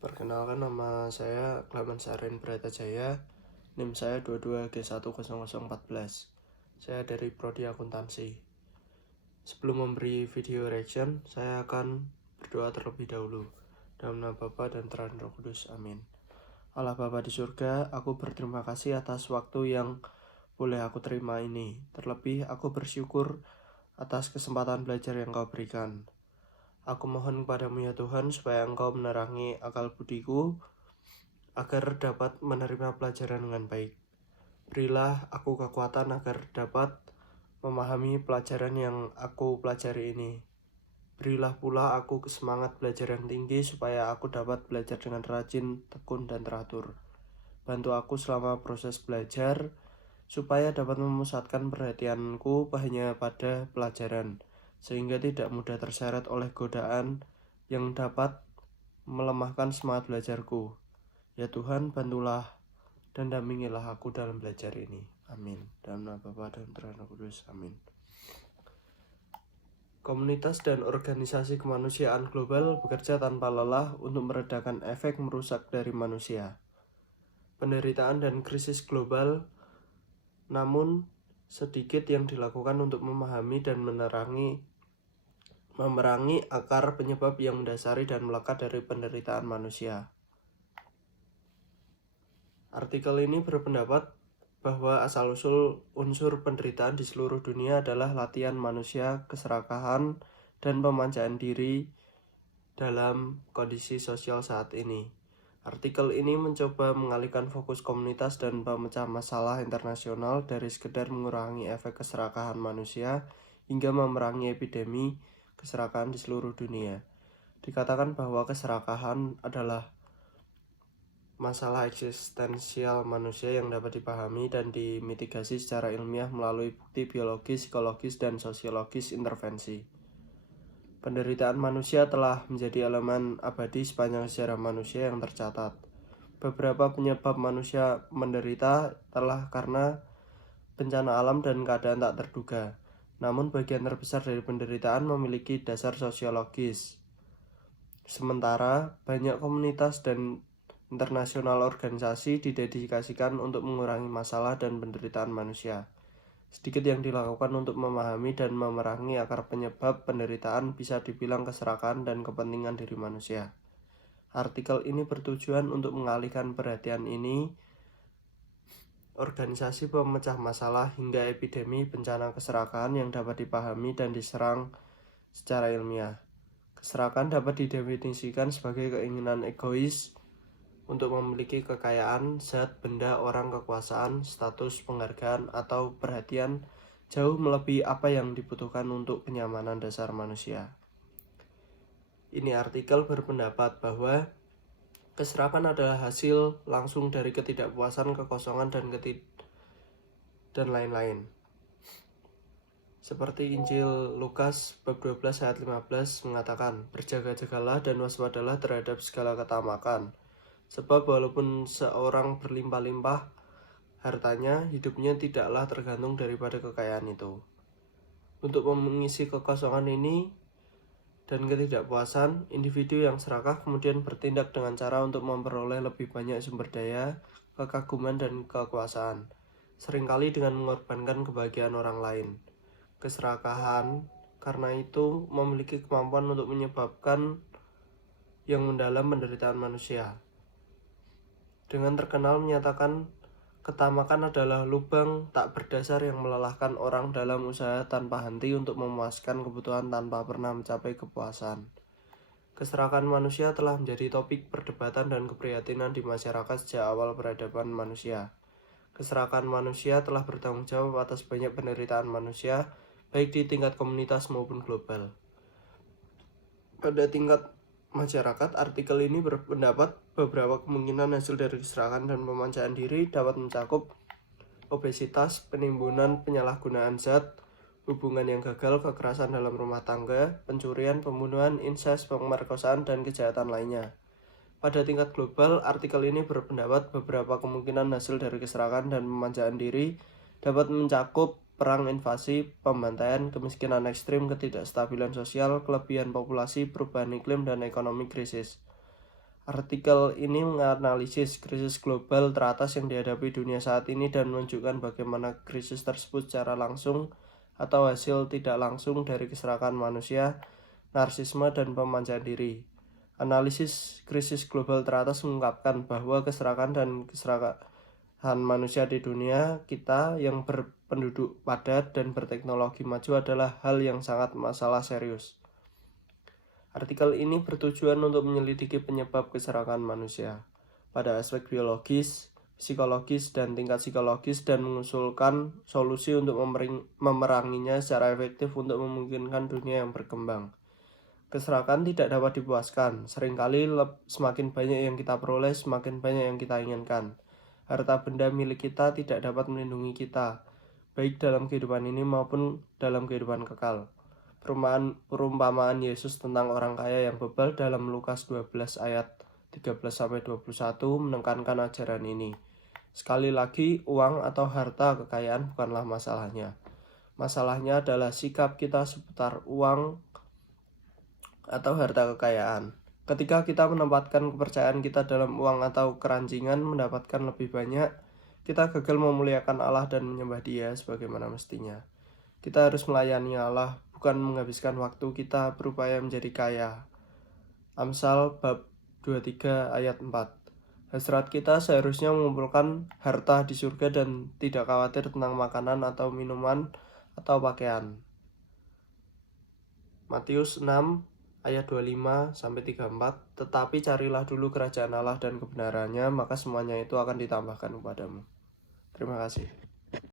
Perkenalkan, nama saya Klamen Sarin Bratajaya, NIM saya 22G10014. Saya dari Prodi Akuntansi. Sebelum memberi video reaction, saya akan berdoa terlebih dahulu. Dalam nama Bapa dan Terang Roh Kudus, amin. Allah Bapa di surga, aku berterima kasih atas waktu yang boleh aku terima ini. Terlebih aku bersyukur atas kesempatan belajar yang Kau berikan. Aku mohon kepadamu ya Tuhan, supaya Engkau menerangi akal budiku, agar dapat menerima pelajaran dengan baik. Berilah aku kekuatan agar dapat memahami pelajaran yang aku pelajari ini. Berilah pula aku semangat belajar yang tinggi, supaya aku dapat belajar dengan rajin, tekun, dan teratur. Bantu aku selama proses belajar, supaya dapat memusatkan perhatianku hanya pada pelajaran, sehingga tidak mudah terseret oleh godaan yang dapat melemahkan semangat belajarku. Ya Tuhan, bantulah dan dampingilah aku dalam belajar ini. Amin. Dalam nama Bapa dan Terang Roh Kudus. Amin. Komunitas dan organisasi kemanusiaan global bekerja tanpa lelah untuk meredakan efek merusak dari manusia, penderitaan dan krisis global, namun sedikit yang dilakukan untuk memahami dan memerangi akar penyebab yang mendasari dan melekat dari penderitaan manusia. Artikel ini berpendapat bahwa asal-usul unsur penderitaan di seluruh dunia adalah latihan manusia, keserakahan, dan pemanjaan diri dalam kondisi sosial saat ini. Artikel ini mencoba mengalihkan fokus komunitas dan pemecah masalah internasional dari sekedar mengurangi efek keserakahan manusia hingga memerangi epidemi keserakahan di seluruh dunia. Dikatakan bahwa keserakahan adalah masalah eksistensial manusia yang dapat dipahami dan dimitigasi secara ilmiah melalui bukti biologis, psikologis, dan sosiologis intervensi. Penderitaan manusia telah menjadi elemen abadi sepanjang sejarah manusia yang tercatat. Beberapa penyebab manusia menderita telah karena bencana alam dan keadaan tak terduga. Namun bagian terbesar dari penderitaan memiliki dasar sosiologis. Sementara banyak komunitas dan internasional organisasi didedikasikan untuk mengurangi masalah dan penderitaan manusia. Sedikit yang dilakukan untuk memahami dan memerangi akar penyebab penderitaan bisa dibilang keserakahan dan kepentingan diri manusia. Artikel ini bertujuan untuk mengalihkan perhatian ini organisasi pemecah masalah hingga epidemi bencana keserakahan yang dapat dipahami dan diserang secara ilmiah. Keserakahan dapat didefinisikan sebagai keinginan egois untuk memiliki kekayaan, zat, benda, orang, kekuasaan, status, penghargaan, atau perhatian jauh melebihi apa yang dibutuhkan untuk kenyamanan dasar manusia. Ini artikel berpendapat bahwa keserakahan adalah hasil langsung dari ketidakpuasan, kekosongan, dan lain-lain. Seperti Injil Lukas bab 12 ayat 15 mengatakan, "Berjaga-jagalah dan waspadalah terhadap segala ketamakan. Sebab walaupun seorang berlimpah-limpah hartanya, hidupnya tidaklah tergantung daripada kekayaan itu." Untuk mengisi kekosongan ini dan ketidakpuasan, individu yang serakah kemudian bertindak dengan cara untuk memperoleh lebih banyak sumber daya, kekaguman, dan kekuasaan, seringkali dengan mengorbankan kebahagiaan orang lain. Keserakahan karena itu memiliki kemampuan untuk menyebabkan yang mendalam penderitaan manusia. Dengan terkenal menyatakan ketamakan adalah lubang tak berdasar yang melelahkan orang dalam usaha tanpa henti untuk memuaskan kebutuhan tanpa pernah mencapai kepuasan. Keserakahan manusia telah menjadi topik perdebatan dan keprihatinan di masyarakat sejak awal peradaban manusia. Keserakahan manusia telah bertanggung jawab atas banyak penderitaan manusia, baik di tingkat komunitas maupun global. Pada tingkat masyarakat, artikel ini berpendapat beberapa kemungkinan hasil dari keserakahan dan pemanjaan diri dapat mencakup obesitas, penimbunan penyalahgunaan zat, hubungan yang gagal, kekerasan dalam rumah tangga, pencurian, pembunuhan, insest, pemerkosaan, dan kejahatan lainnya. Pada tingkat global, artikel ini berpendapat beberapa kemungkinan hasil dari keserakahan dan pemanjaan diri dapat mencakup perang, invasi, pembantaian, kemiskinan ekstrim, ketidakstabilan sosial, kelebihan populasi, perubahan iklim, dan ekonomi krisis. Artikel ini menganalisis krisis global teratas yang dihadapi dunia saat ini dan menunjukkan bagaimana krisis tersebut secara langsung atau hasil tidak langsung dari keserakahan manusia, narsisme, dan pemanjaan diri. Analisis krisis global teratas mengungkapkan bahwa keserakahan dan keserakahan manusia di dunia kita yang berpenduduk padat dan berteknologi maju adalah hal yang sangat masalah serius. Artikel ini bertujuan untuk menyelidiki penyebab keserakahan manusia pada aspek biologis, psikologis, dan tingkat psikologis dan mengusulkan solusi untuk memeranginya secara efektif untuk memungkinkan dunia yang berkembang. Keserakahan tidak dapat dipuaskan. Seringkali semakin banyak yang kita peroleh, semakin banyak yang kita inginkan. Harta benda milik kita tidak dapat melindungi kita, baik dalam kehidupan ini maupun dalam kehidupan kekal. Perumpamaan Yesus tentang orang kaya yang bebal dalam Lukas 12 ayat 13-21 menekankan ajaran ini. Sekali lagi, uang atau harta kekayaan bukanlah masalahnya. Masalahnya adalah sikap kita seputar uang atau harta kekayaan. Ketika kita menempatkan kepercayaan kita dalam uang atau keranjingan mendapatkan lebih banyak, kita gagal memuliakan Allah dan menyembah Dia sebagaimana mestinya. Kita harus melayani Allah, bukan menghabiskan waktu kita berupaya menjadi kaya. Amsal bab 23 ayat 4. Hasrat kita seharusnya mengumpulkan harta di surga dan tidak khawatir tentang makanan atau minuman atau pakaian. Matius 6 ayat 25-34. Tetapi carilah dulu kerajaan Allah dan kebenarannya, maka semuanya itu akan ditambahkan kepadamu. Terima kasih.